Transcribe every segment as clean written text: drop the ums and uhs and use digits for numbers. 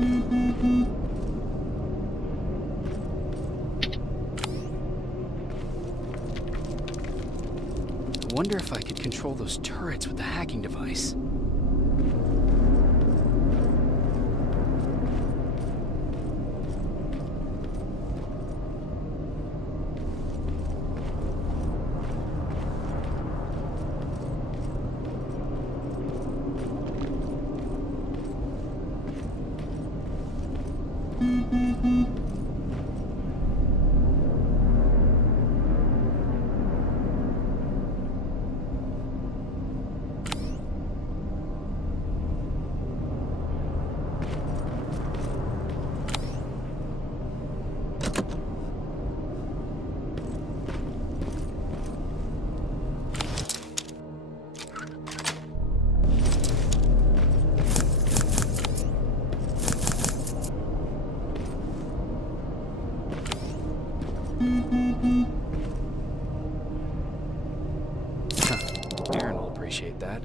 I wonder if I could control those turrets with the hacking device. Aaron will appreciate that.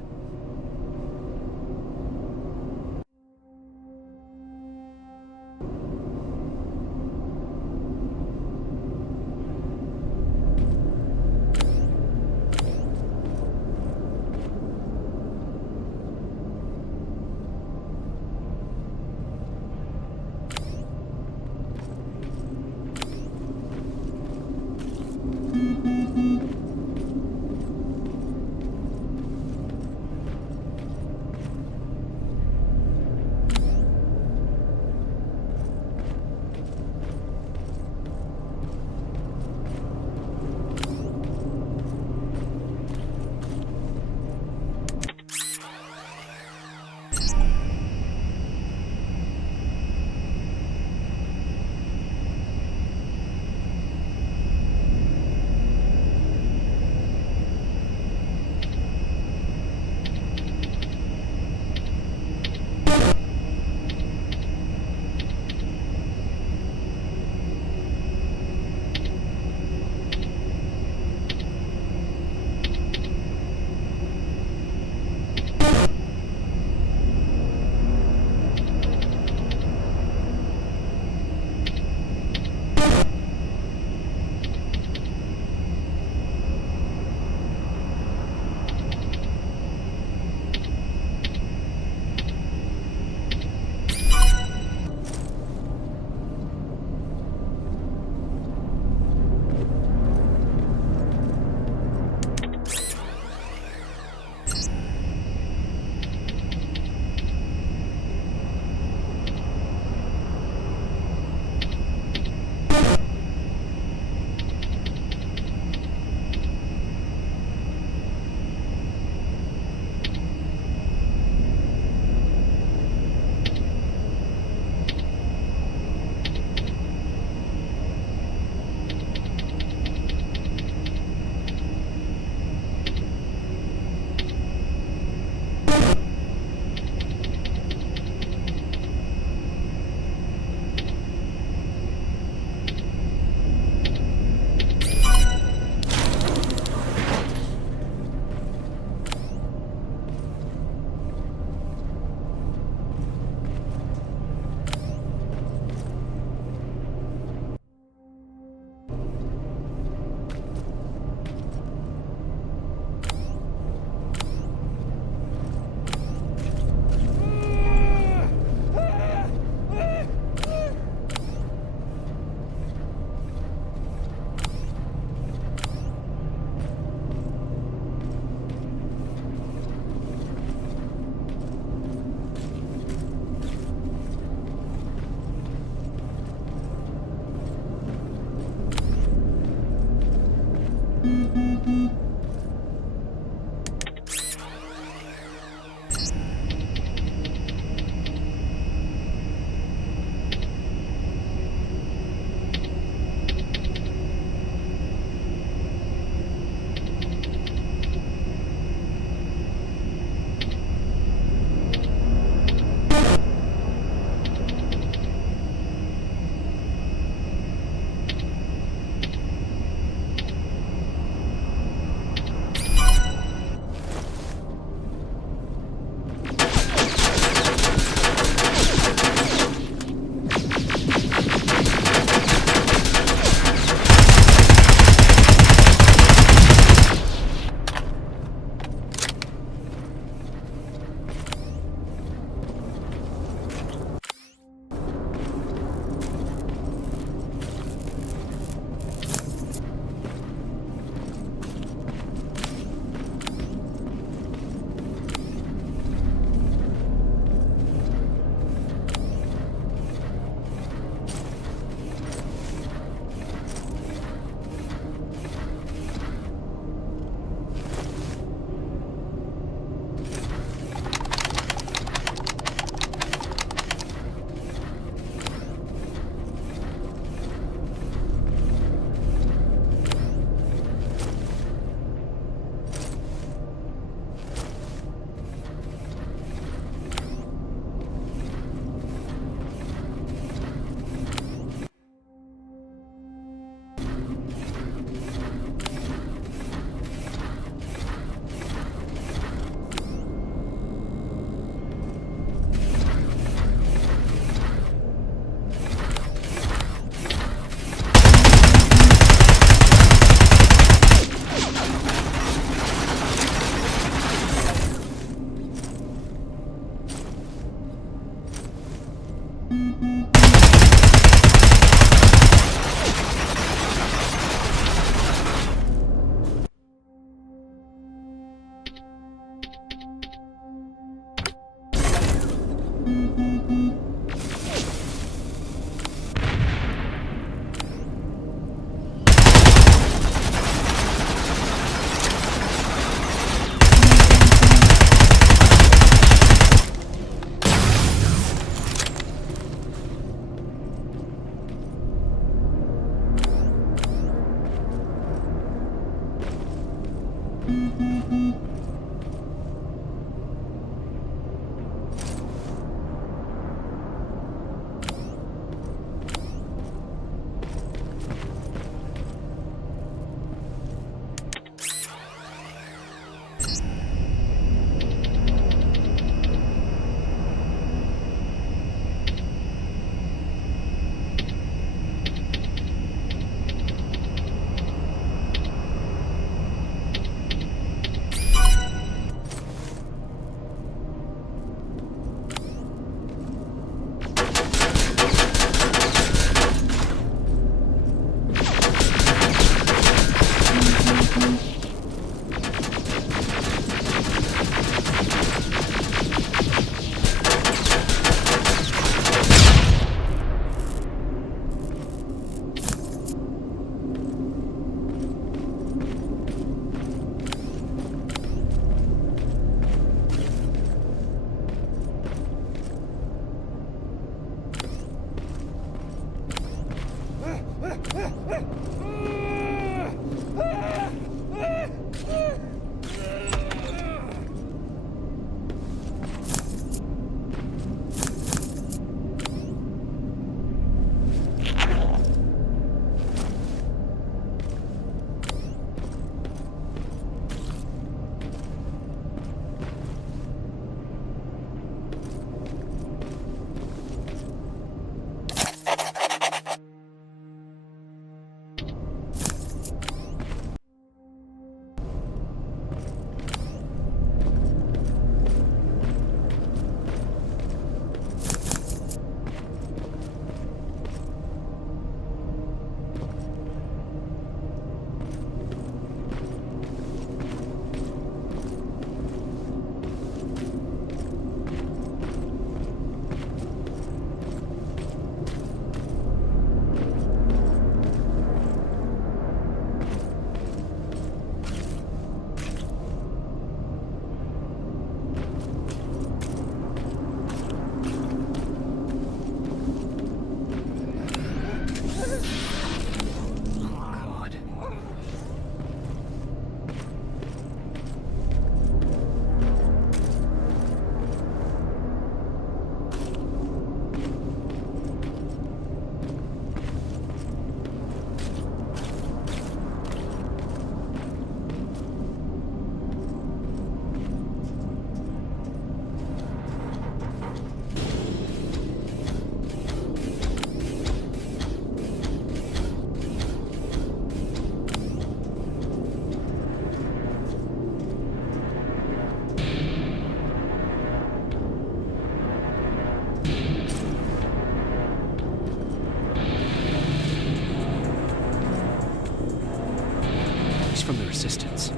From the Resistance.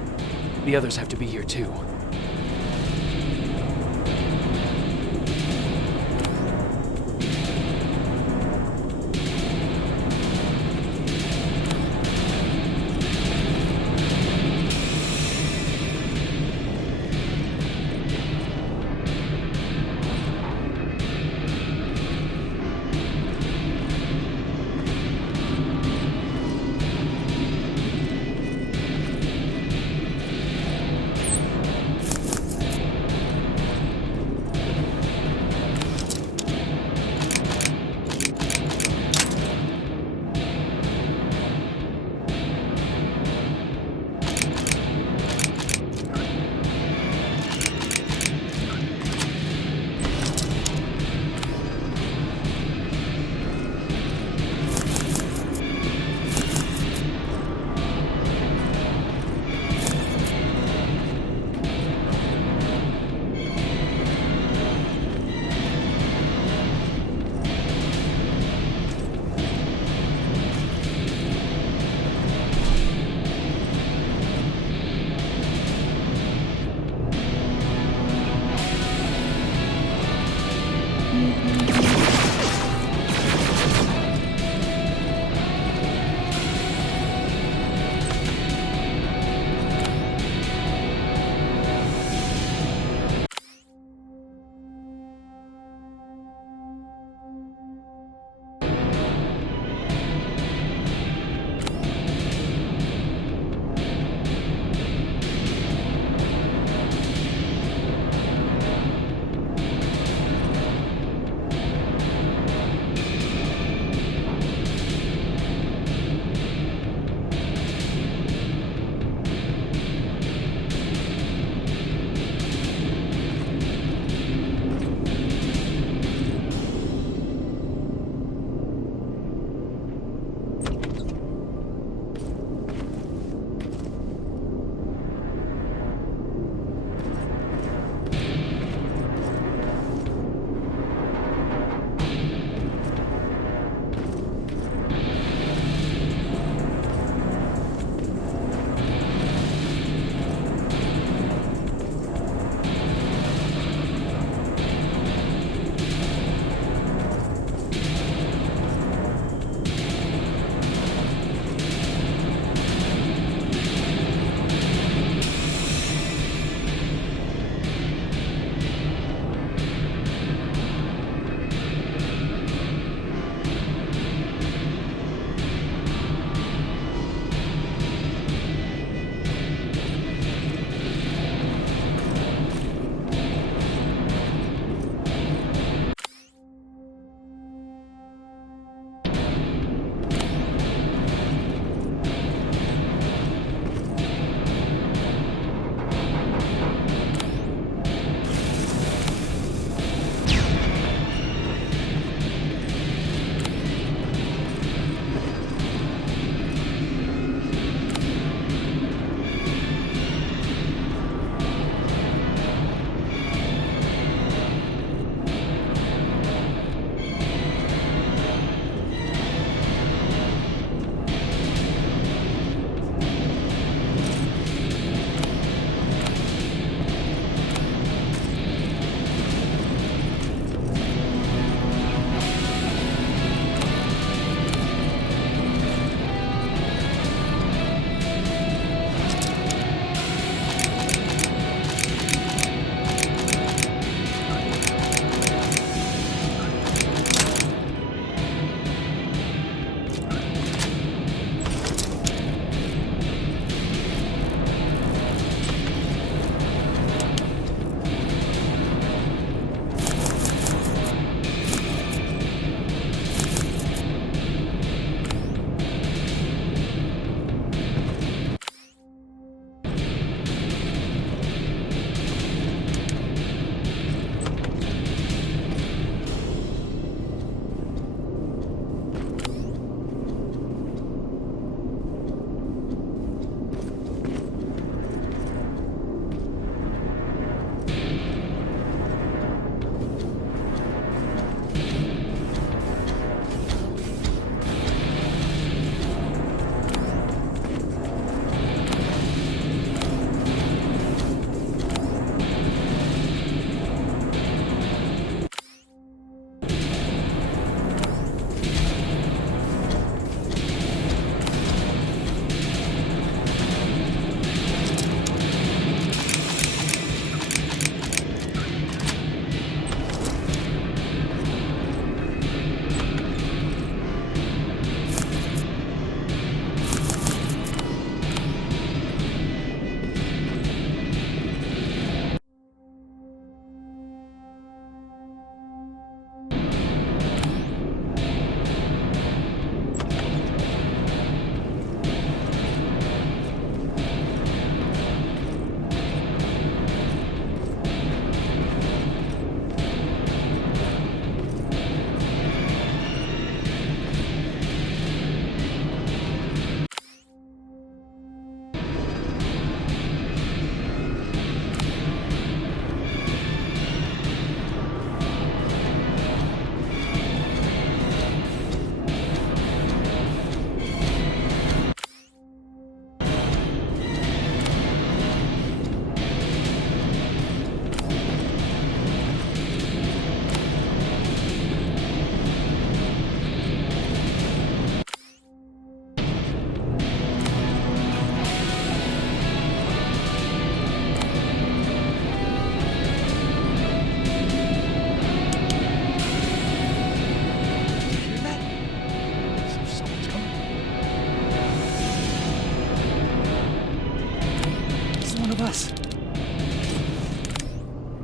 The others have to be here too.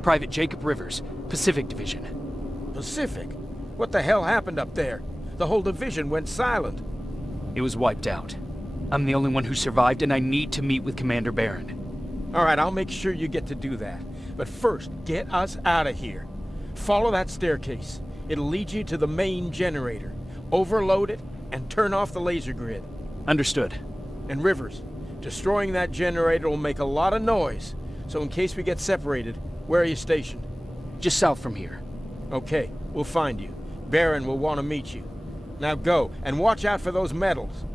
Private Jacob Rivers, Pacific Division. Pacific? What the hell happened up there? The whole division went silent. It was wiped out. I'm the only one who survived, and I need to meet with Commander Barron. All right, I'll make sure you get to do that. But first, get us out of here. Follow that staircase. It'll lead you to the main generator. Overload it, and turn off the laser grid. Understood. And Rivers, destroying that generator will make a lot of noise, so in case we get separated, where are you stationed? Just south from here. Okay, we'll find you. Barron will want to meet you. Now go, and watch out for those medals.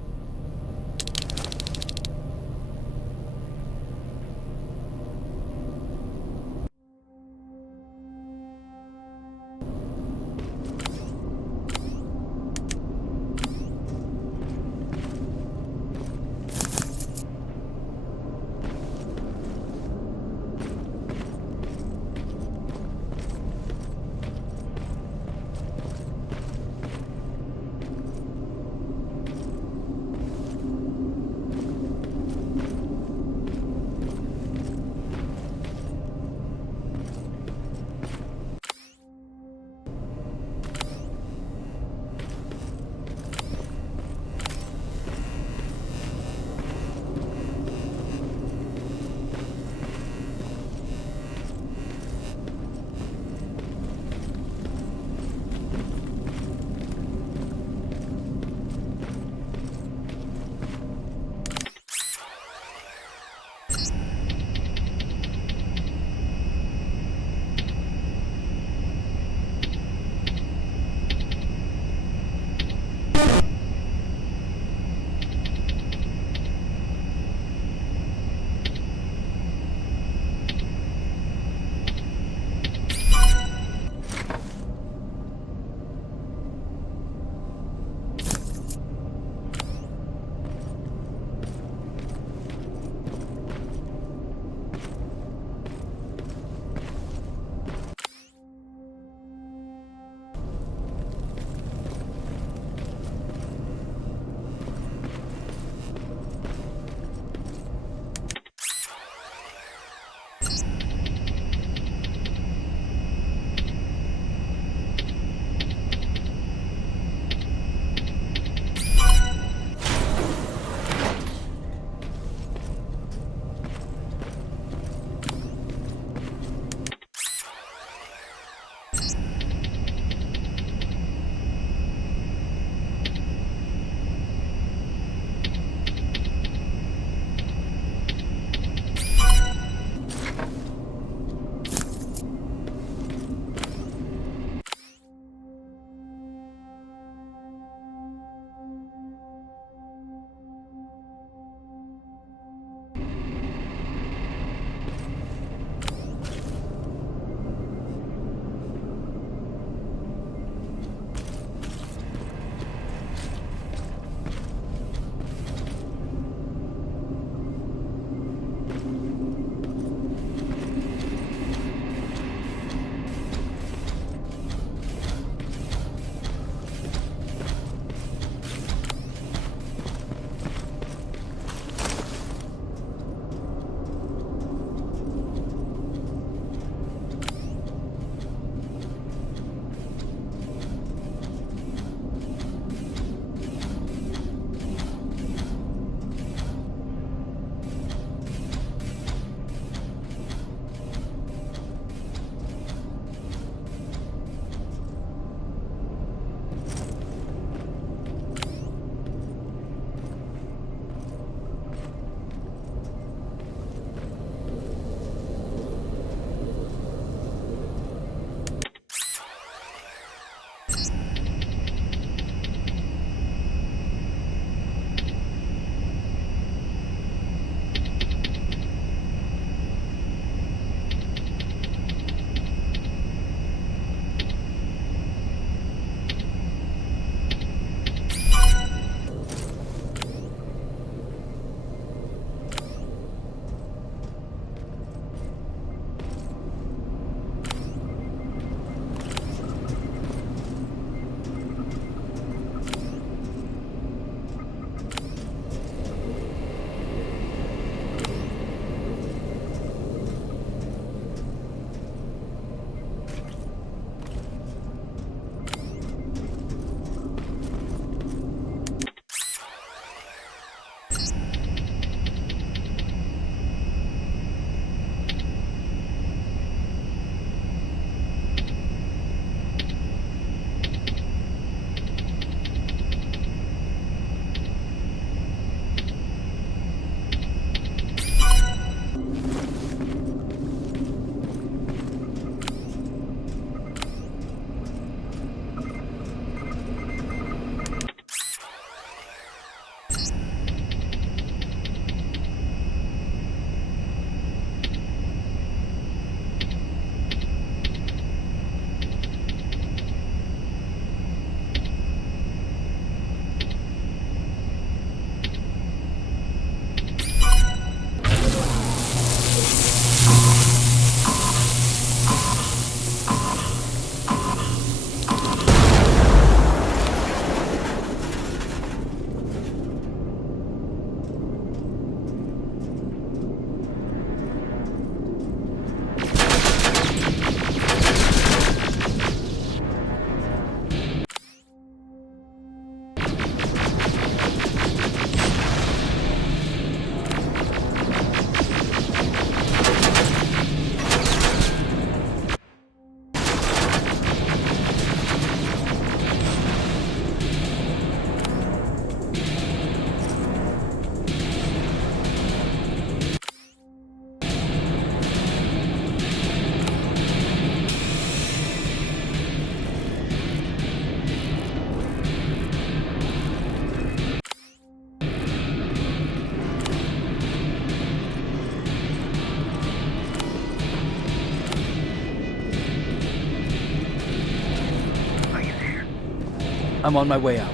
I'm on my way out.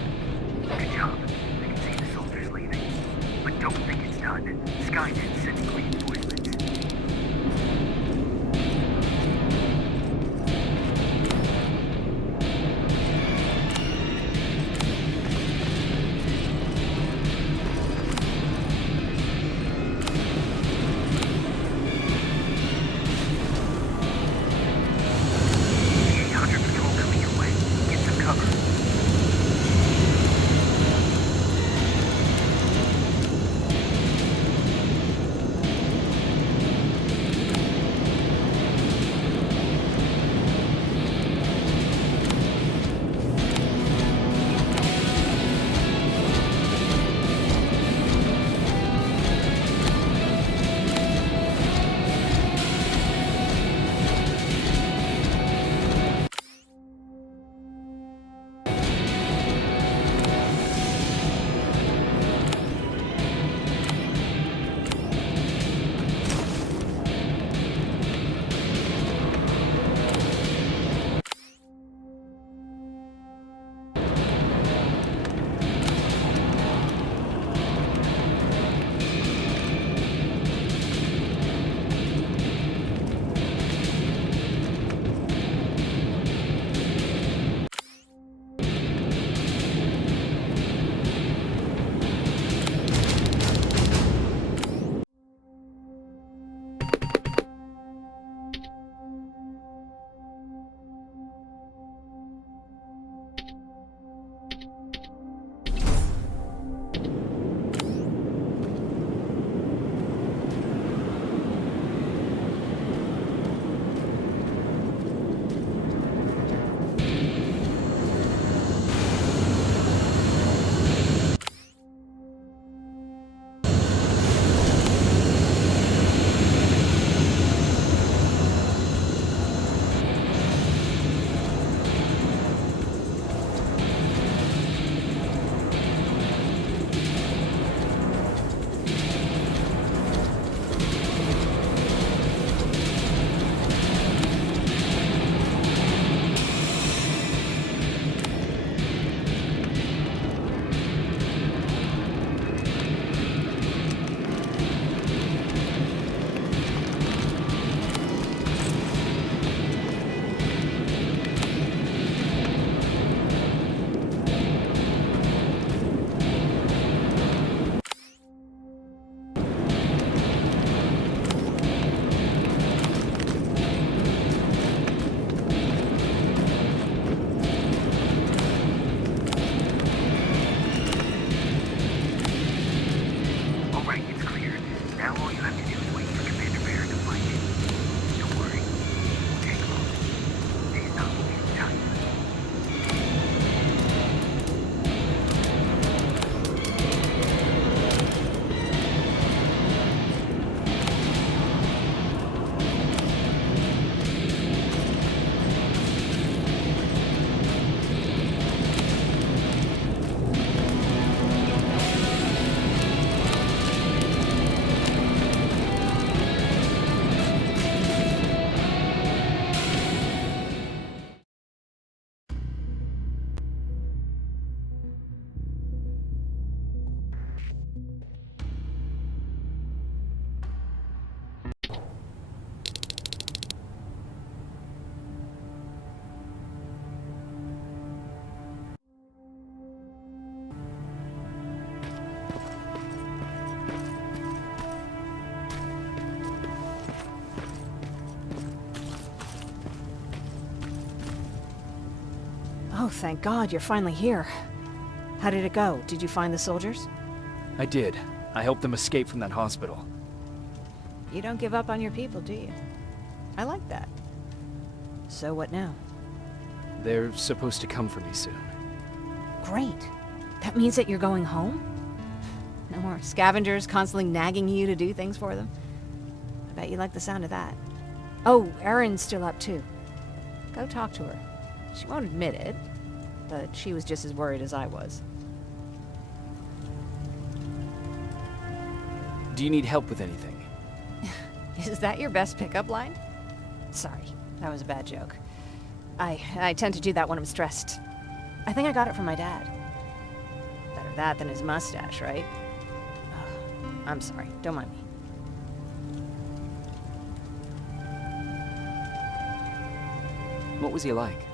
Good job. I can see the soldiers leaving. But don't think it's done. Skynet sends reinforcements. Oh, thank God, you're finally here. How did it go? Did you find the soldiers? I did. I helped them escape from that hospital. You don't give up on your people, do you? I like that. So what now? They're supposed to come for me soon. Great. That means that you're going home? No more scavengers constantly nagging you to do things for them? I bet you like the sound of that. Oh, Erin's still up too. Go talk to her. She won't admit it, but she was just as worried as I was. Do you need help with anything? Is that your best pickup line? Sorry, that was a bad joke. I tend to do that when I'm stressed. I think I got it from my dad. Better that than his mustache, right? Ugh, I'm sorry. Don't mind me. What was he like?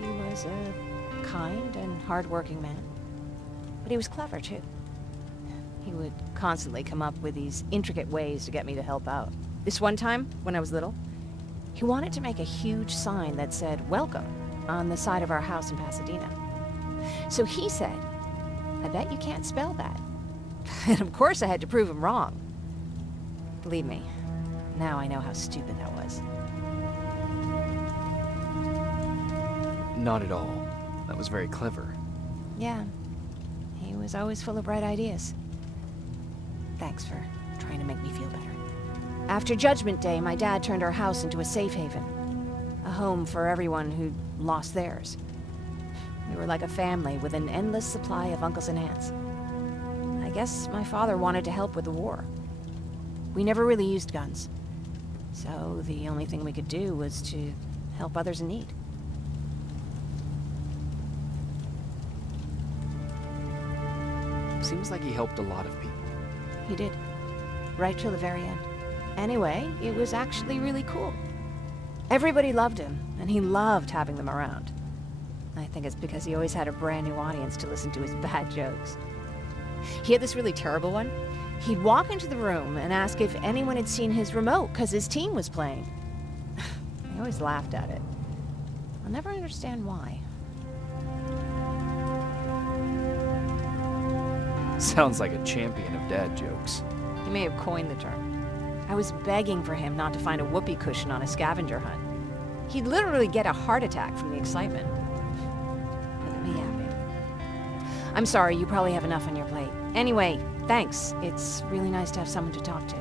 He was a kind and hard-working man. But he was clever, too. He would constantly come up with these intricate ways to get me to help out. This one time, when I was little, he wanted to make a huge sign that said, "Welcome," on the side of our house in Pasadena. So he said, "I bet you can't spell that." And of course I had to prove him wrong. Believe me, now I know how stupid that was. Not at all. That was very clever. Yeah, he was always full of bright ideas. Thanks for trying to make me feel better. After Judgment Day, my dad turned our house into a safe haven. A home for everyone who'd lost theirs. We were like a family with an endless supply of uncles and aunts. I guess my father wanted to help with the war. We never really used guns. So the only thing we could do was to help others in need. Seems like he helped a lot of people. He did. Right till the very end. Anyway, it was actually really cool. Everybody loved him, and he loved having them around. I think it's because he always had a brand new audience to listen to his bad jokes. He had this really terrible one. He'd walk into the room and ask if anyone had seen his remote because his team was playing. I always laughed at it. I'll never understand why. Sounds like a champion of dad jokes. He may have coined the term. I was begging for him not to find a whoopee cushion on a scavenger hunt. He'd literally get a heart attack from the excitement. Look me happy. I'm sorry, you probably have enough on your plate. Anyway, thanks. It's really nice to have someone to talk to.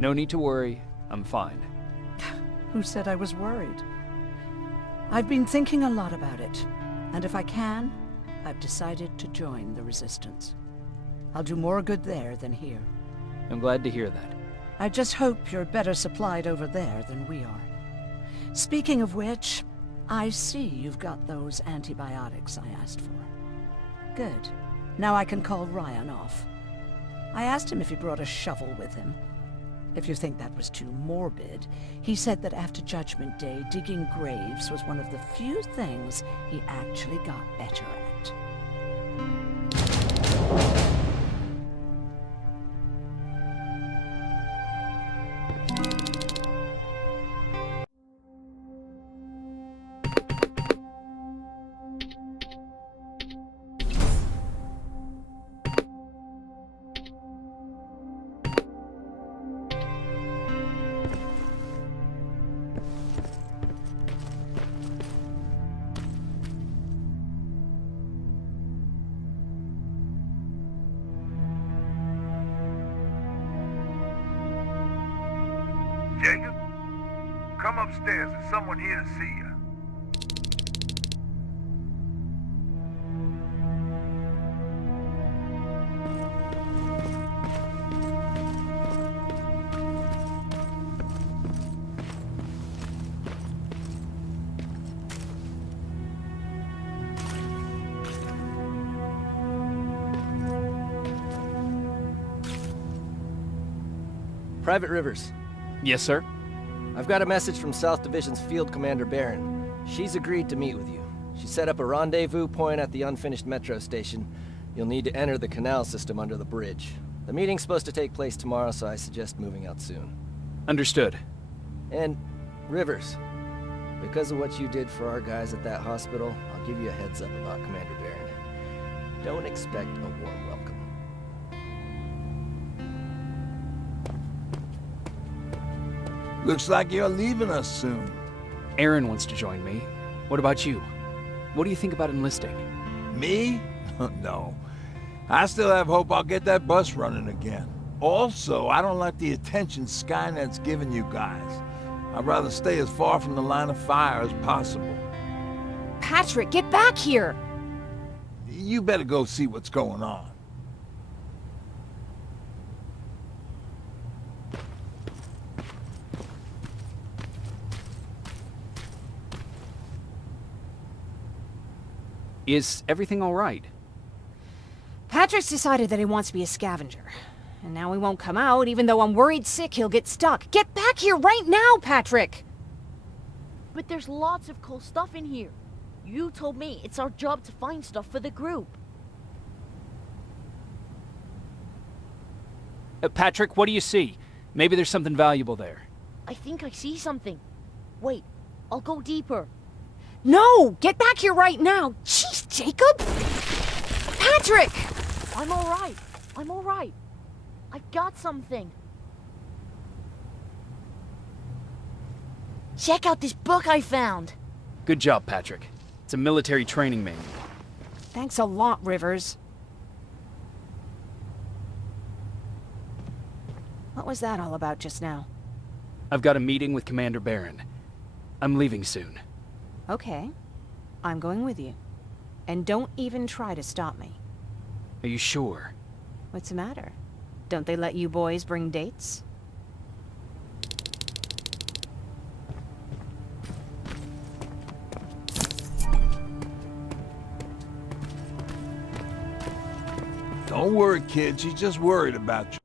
No need to worry. I'm fine. Who said I was worried? I've been thinking a lot about it, and if I can, I've decided to join the Resistance. I'll do more good there than here. I'm glad to hear that. I just hope you're better supplied over there than we are. Speaking of which, I see you've got those antibiotics I asked for. Good. Now I can call Ryan off. I asked him if he brought a shovel with him. If you think that was too morbid, he said that after Judgment Day, digging graves was one of the few things he actually got better at. Jacob? Come upstairs. There's someone here to see you. Private Rivers. Yes, sir? I've got a message from South Division's Field Commander Barron. She's agreed to meet with you. She set up a rendezvous point at the unfinished metro station. You'll need to enter the canal system under the bridge. The meeting's supposed to take place tomorrow, so I suggest moving out soon. Understood. And, Rivers, because of what you did for our guys at that hospital, I'll give you a heads up about Commander Barron. Don't expect a warm welcome. Looks like you're leaving us soon. Aaron wants to join me. What about you? What do you think about enlisting? Me? No. I still have hope I'll get that bus running again. Also, I don't like the attention Skynet's giving you guys. I'd rather stay as far from the line of fire as possible. Patrick, get back here! You better go see what's going on. Is everything all right? Patrick's decided that he wants to be a scavenger. And now he won't come out, even though I'm worried sick he'll get stuck. Get back here right now, Patrick! But there's lots of cool stuff in here. You told me it's our job to find stuff for the group. Patrick, what do you see? Maybe there's something valuable there. I think I see something. Wait, I'll go deeper. No! Get back here right now! Jeez, Jacob! Patrick! I'm alright. I'm alright. I've got something. Check out this book I found. Good job, Patrick. It's a military training manual. Thanks a lot, Rivers. What was that all about just now? I've got a meeting with Commander Barron. I'm leaving soon. Okay. I'm going with you. And don't even try to stop me. Are you sure? What's the matter? Don't they let you boys bring dates? Don't worry, kid. She's just worried about you.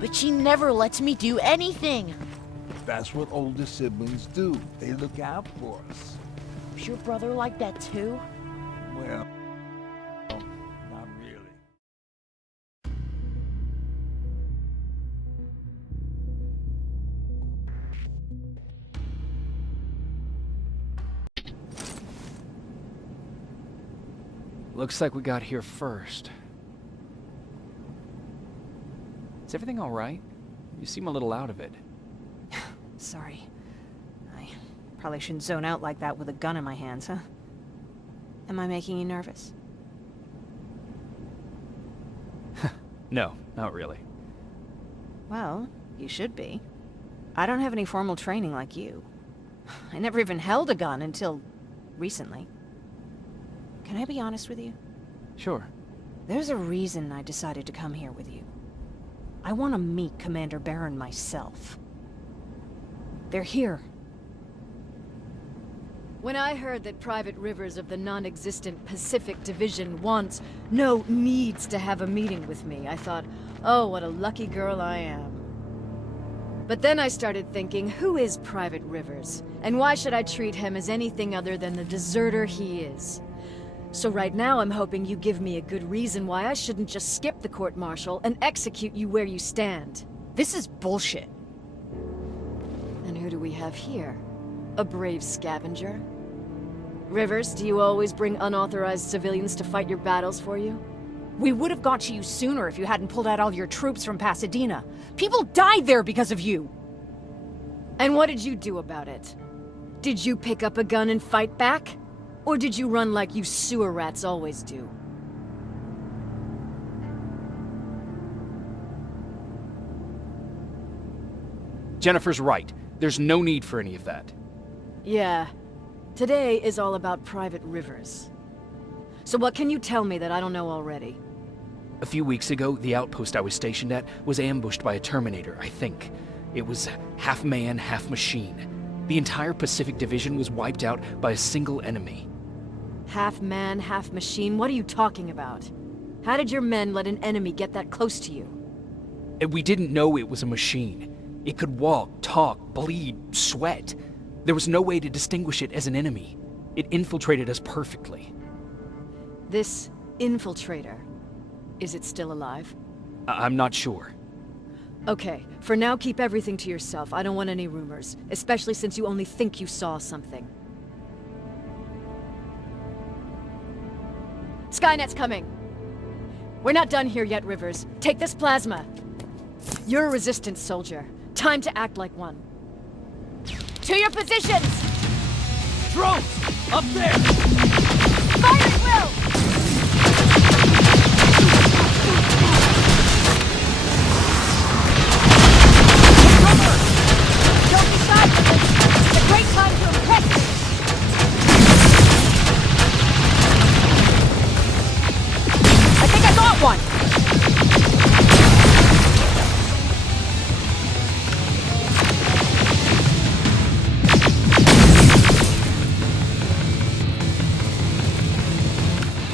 But she never lets me do anything. That's what older siblings do. They look out for us. Was your brother like that too? Well, not really. Looks like we got here first. Is everything all right? You seem a little out of it. Sorry. I probably shouldn't zone out like that with a gun in my hands, huh? Am I making you nervous? No, not really. Well, you should be. I don't have any formal training like you. I never even held a gun until recently. Can I be honest with you? Sure. There's a reason I decided to come here with you. I want to meet Commander Barron myself. They're here. When I heard that Private Rivers of the non-existent Pacific Division needs to have a meeting with me, I thought, oh, what a lucky girl I am. But then I started thinking, who is Private Rivers? And why should I treat him as anything other than the deserter he is? So right now I'm hoping you give me a good reason why I shouldn't just skip the court-martial and execute you where you stand. This is bullshit. And who do we have here? A brave scavenger? Rivers, do you always bring unauthorized civilians to fight your battles for you? We would have got to you sooner if you hadn't pulled out all your troops from Pasadena. People died there because of you! And what did you do about it? Did you pick up a gun and fight back? Or did you run like you sewer rats always do? Jennifer's right. There's no need for any of that. Yeah. Today is all about Private Rivers. So what can you tell me that I don't know already? A few weeks ago, the outpost I was stationed at was ambushed by a Terminator, I think. It was half man, half machine. The entire Pacific Division was wiped out by a single enemy. Half man, half machine? What are you talking about? How did your men let an enemy get that close to you? And we didn't know it was a machine. It could walk, talk, bleed, sweat. There was no way to distinguish it as an enemy. It infiltrated us perfectly. This infiltrator, is it still alive? I'm not sure. Okay, for now keep everything to yourself. I don't want any rumors, especially since you only think you saw something. Skynet's coming! We're not done here yet, Rivers. Take this plasma. You're a Resistance soldier. Time to act like one. To your positions! Drones! Up there! Fire at will! Don't be shy, Rivers. It's a great time to impress me. I think I got one!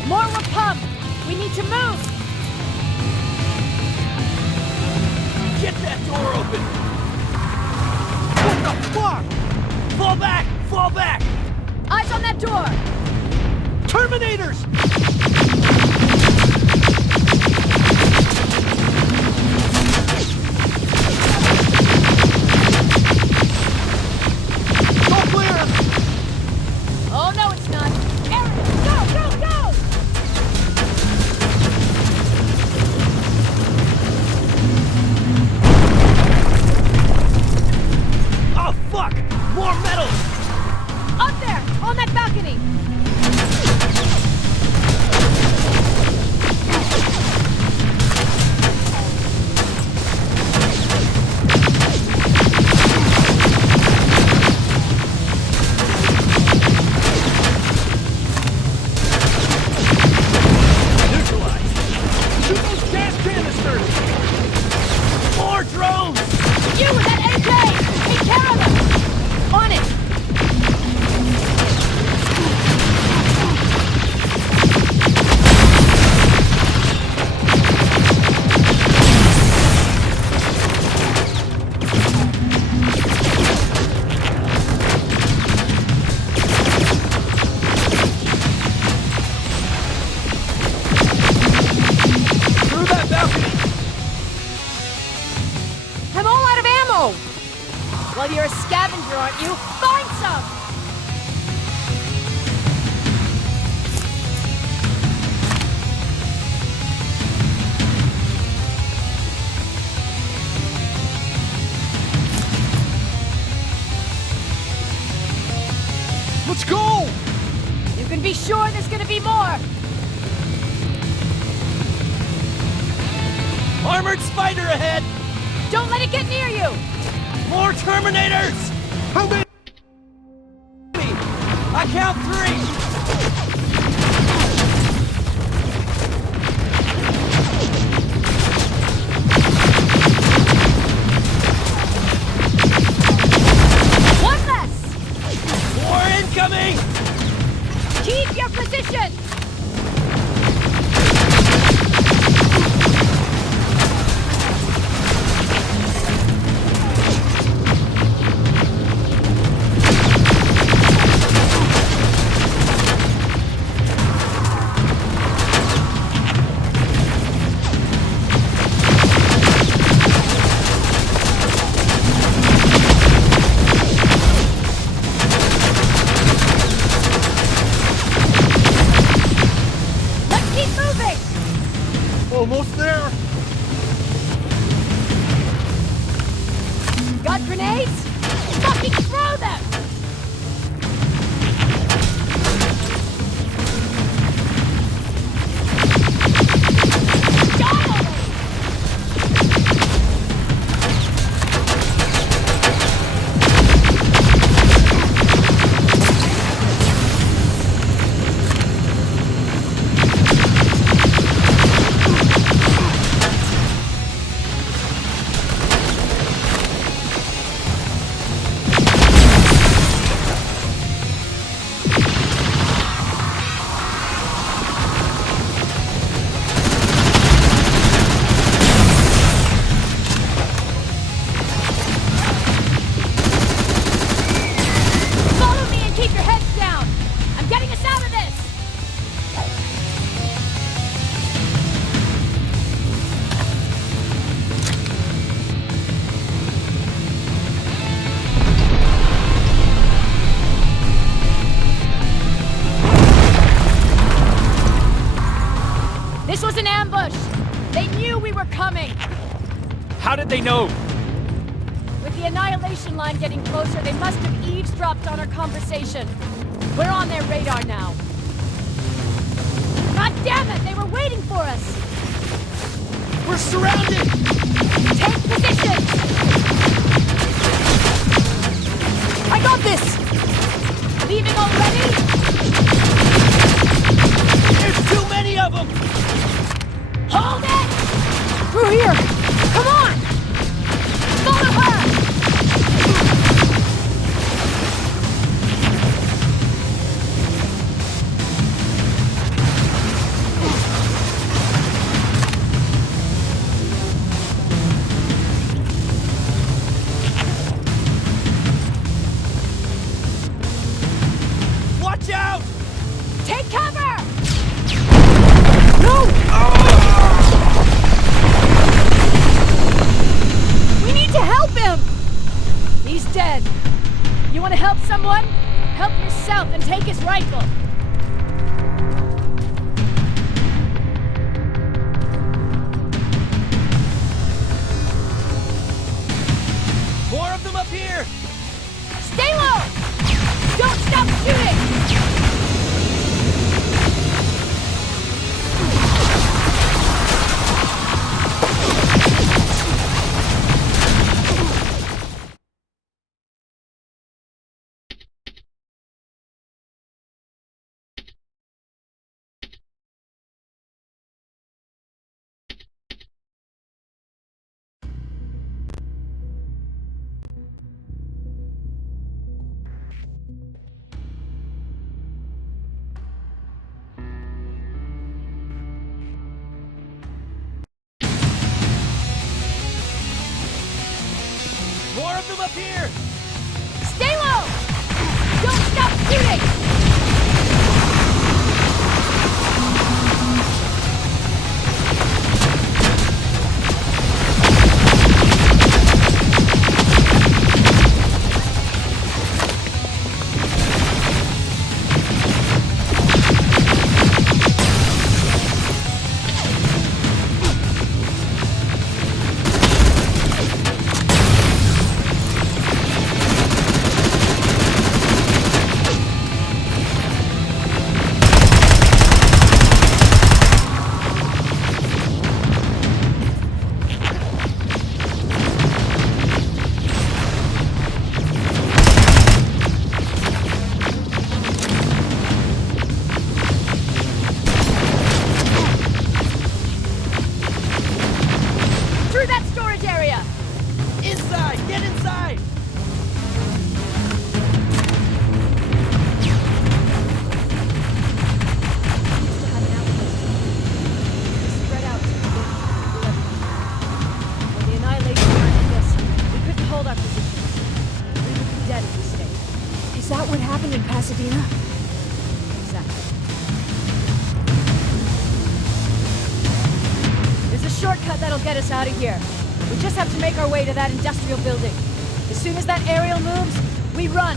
More repump! We need to move! Get that door open! What the fuck? Fall back! Fall back! Eyes on that door! Terminators! Go clear! Oh no, it's not! Aaron, go, go, go! Oh fuck! More metal! Up there! On that balcony! Neutralized! Shoot those gas canisters! More drones! You with that AK! Take care of them! On it! Through that balcony! I'm all out of ammo! Well, you're a scavenger, aren't you? Find some! Let's go! You can be sure there's gonna be more! Armored spider ahead! Don't let it get near you! More Terminators! How many? I count 3! One less! More incoming! Keep your position! Let's keep moving! Almost there! Got grenades? Fucking throw them! Die already! This was an ambush! They knew we were coming! How did they know? With the annihilation line getting closer, they must have eavesdropped on our conversation. We're on their radar now. God damn it! They were waiting for us! We're surrounded! Take position! I got this! Leaving already? There's too many of them! Hold it! Through here! Come on! Follow her! Watch out! Take cover! No! We need to help him! He's dead. You want to help someone? Help yourself and take his rifle. More of them up here! Stay low! Don't stop shooting! More of them up here! Stay low! Don't stop shooting! Through that storage area! Inside! Get inside! Spread out. When the annihilation line hit us, we couldn't hold our positions. We would be dead if we stayed. Is that what happened in Pasadena? Exactly. There's a shortcut that'll get us out of here. We just have to make our way to that industrial building. As soon as that aerial moves, we run.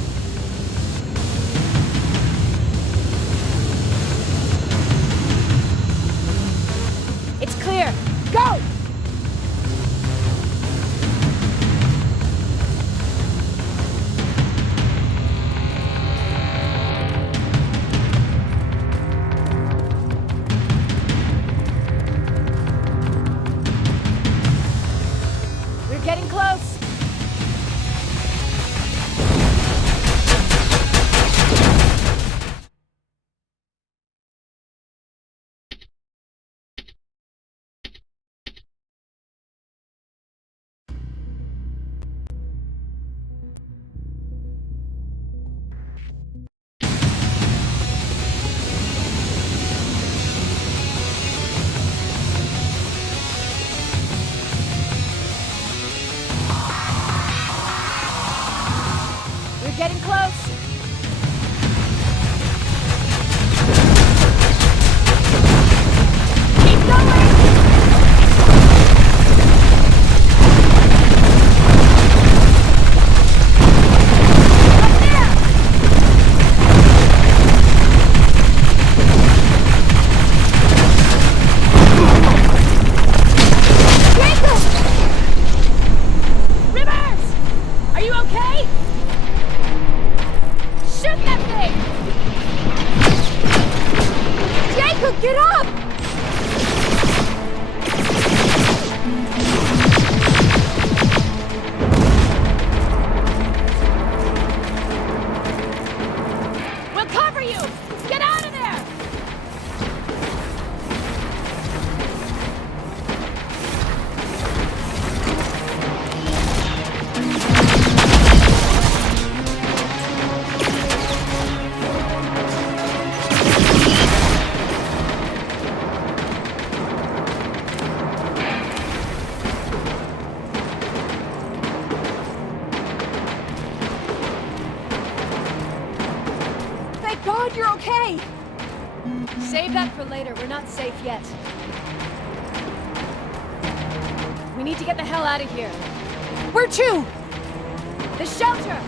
It's clear. Go! We're getting close. Get up! We'll cover you! Get out of there! Thank God you're okay! Save that for later. We're not safe yet. We need to get the hell out of here. Where to? The shelter!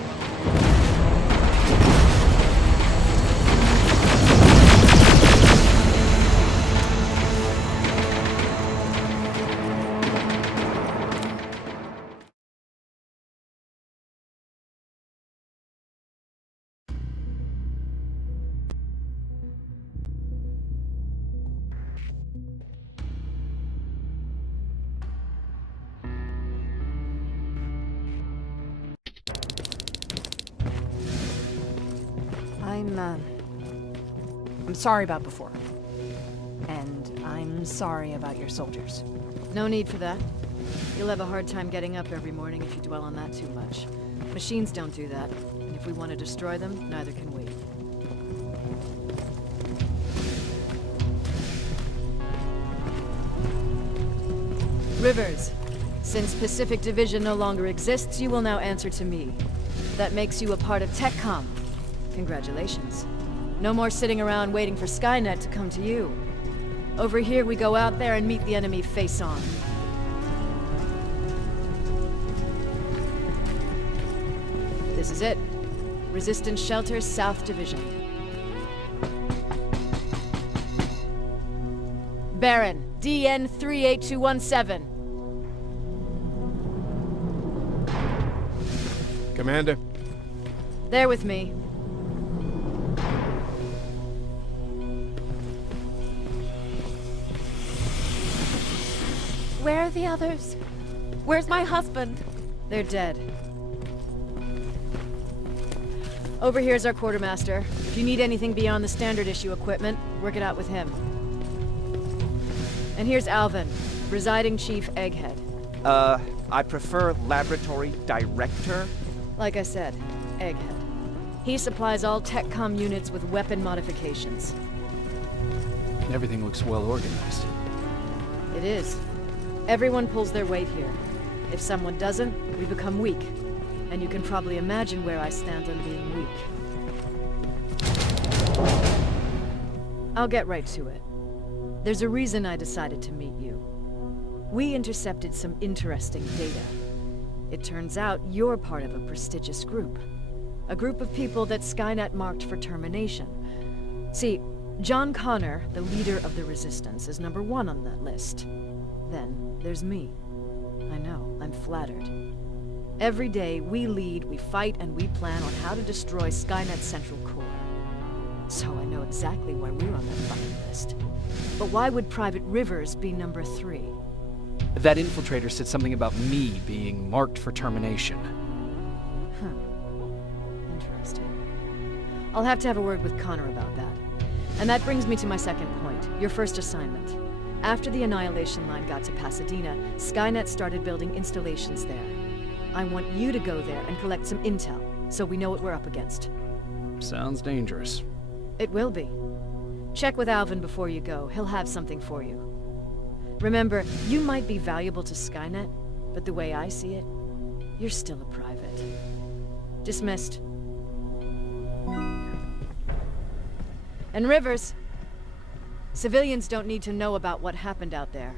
I'm sorry about before. And I'm sorry about your soldiers. No need for that. You'll have a hard time getting up every morning if you dwell on that too much. Machines don't do that, and if we want to destroy them, neither can we. Rivers, since Pacific Division no longer exists, you will now answer to me. That makes you a part of TechCom. Congratulations. No more sitting around waiting for Skynet to come to you. Over here, we go out there and meet the enemy face on. This is it. Resistance Shelter, South Division. Baron, DN 38217. Commander, There with me. Where are the others? Where's my husband? They're dead. Over here's our quartermaster. If you need anything beyond the standard issue equipment, work it out with him. And here's Alvin, presiding chief Egghead. I prefer laboratory director. Like I said, Egghead. He supplies all TechCom units with weapon modifications. Everything looks well organized. It is. Everyone pulls their weight here. If someone doesn't, we become weak. And you can probably imagine where I stand on being weak. I'll get right to it. There's a reason I decided to meet you. We intercepted some interesting data. It turns out you're part of a prestigious group. A group of people that Skynet marked for termination. See, John Connor, the leader of the Resistance, is #1 on that list. Then there's me. I know, I'm flattered. Every day, we lead, we fight, and we plan on how to destroy Skynet's central core. So I know exactly why we're on that fucking list. But why would Private Rivers be #3? That infiltrator said something about me being marked for termination. Huh. Interesting. I'll have to have a word with Connor about that. And that brings me to my second point, your first assignment. After the Annihilation Line got to Pasadena, Skynet started building installations there. I want you to go there and collect some intel, so we know what we're up against. Sounds dangerous. It will be. Check with Alvin before you go. He'll have something for you. Remember, you might be valuable to Skynet, but the way I see it, you're still a private. Dismissed. And Rivers, civilians don't need to know about what happened out there.